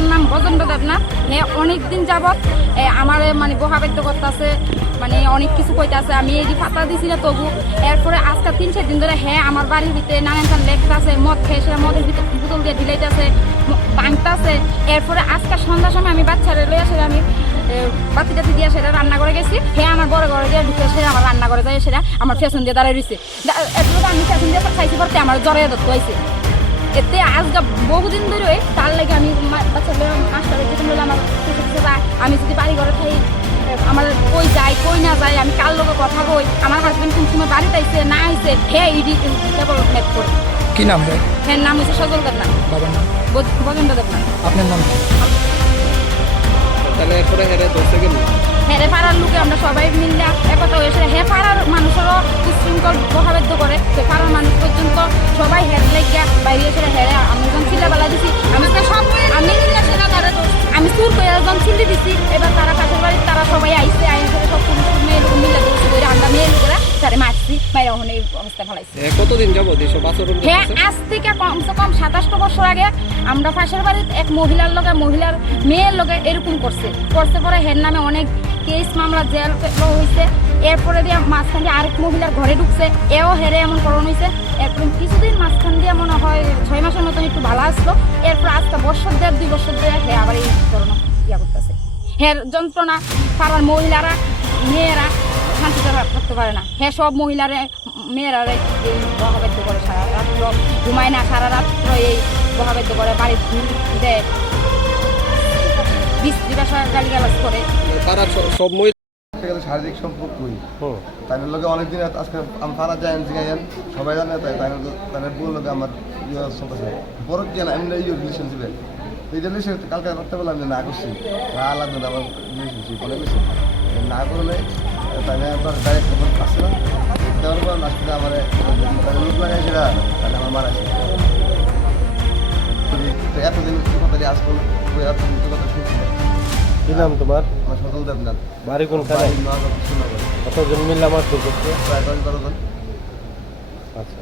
বাবার নাম গজেন্দ্র দেবনাথ। হে অনেক দিন যাবৎ আমারে মানে বহাবাদ্য করতেছে মানে অনেক কিছু কইতাছে, আমি এই ফাতা দিছি না তবু। এরপরে আজকে তিন, চার দিন ধরে হ্যাঁ আমার বাড়ির ভিতরে নানান খান লেখতাছে, মদ খেয়ে মদের ভিতরে বোতল দিয়ে ঢিলাইতেছে ভাঙতাছে এরপরে আজকে সন্ধ্যার সময় আমি বাচ্চারে লইয়া সেটা আমি বাতি টাতি দিয়ে সেটা রান্না করে গেছি। হে, আমার বড় ঘরে দিয়ে ঢুকে সেটা আমার রান্না করে যায় সেটা আমার ফেসন দিয়ে দাঁড়িয়ে রয়েছে আমি ফেসন দিয়ে খাইছি পড়তে আমার জ্বরে ধরতে হয়েছে এতে আজকে বহুদিন ধরে তার লাগে আমি হলো আমার আমি যদি বাড়ি ঘরে খাই আমার কই যাই কই না যাই আমি কার লোকে কথা কই? আমার হাজবেন্ড কোন সময় বাড়িতে আইছে না আইছে হে ইডি কেবল ম্যাপ করে। কি নাম ভাই? হ্যাঁ নাম হচ্ছে সজল দেবনাথ বাবার নাম? বজেন্দ্র দেবনাথ আপনার নাম তাহলে এরপরে হেরে ধরতে গেল হেরে পাড়ার লোকে আমরা সবাই মিললে একতা হয়েছে হে পাড়ার মানুষেরও উশৃঙ্খল প্রভাবিত করে সে পাড়ার মানুষ পর্যন্ত সবাই হের বাইরে এসে হেরে আমি যখন ছিলাবেলা দিছি। আমি সব আমি সেটা তারা আমি সুর করে যখন ছিলি দিছি। এবার তারা পাশের বাড়ির তারা সবাই আইসে আইন করে সব পুরুষ মিলে দিয়েছে করে আমরা মেয়ে লোকেরা তারে মারছি মাইরা ওখানে অবস্থা ফেলাইছি। কতদিন যাব এসব আচরণ হ্যাঁ আজ থেকে কমসে কম সাতাশটা বছর আগে আমরা পাশের বাড়ির এক মহিলার লগে মহিলার মেয়ের লগে এরকম করছে। করছে পরে হের নামে অনেক কেস মামলা জেল হয়েছে এরপরে দিয়ে মাঝখান দিয়ে আরেক মহিলার ঘরে ঢুকছে। এও হেরে এমন করণ হয়েছে এরপরে কিছুদিন মাঝখান দিয়ে ছয় মাসের মতন একটু ভালো আসলো। এরপর আজকে বছর দেড় দুই বছর ধরে হে আবার এই করোনা ইয়া করতেছে। হের যন্ত্রণা, পাড়ার মহিলারা, মেয়েরা শান্তিতে থাকতে পারে না। হ্যাঁ সব মহিলারে মেয়েরা এই বহাবাদ্য করে সারা রাত্র ঘুমায় না, সারা রাত্র এই বহাবাদ্য করে বাড়ির ঘুর দেয়। বিস্ত্রী বাসা গালিগালাজ করে। সব বলতে গেলে শারীরিক সম্পর্কই তাই লোকে অনেকদিন আজকে আমি ফারা যাই জিগাইন সবাই জানে তাই তাই তাই বল লোকে আমার ইয়ে চলতেছে বড় কি না এমনি ইয়ে রিলেশনশিপে এই রিলেশন কালকে রাখতে বললাম যে না করছি। না না আমার রিলেশনশিপ অনেক বেশি না করলে তাই একবার ডাইরেক্ট তখন আসছে না। দেওয়ার পর লাস্টে আমার লোক লাগাই সেটা তাহলে আমার মারা এতদিন কথা আজ করল এতদিন কথা শুনছি না। কি নাম তোমার? দেবনাথ। বাড়ি কোনখানে? কত আচ্ছা।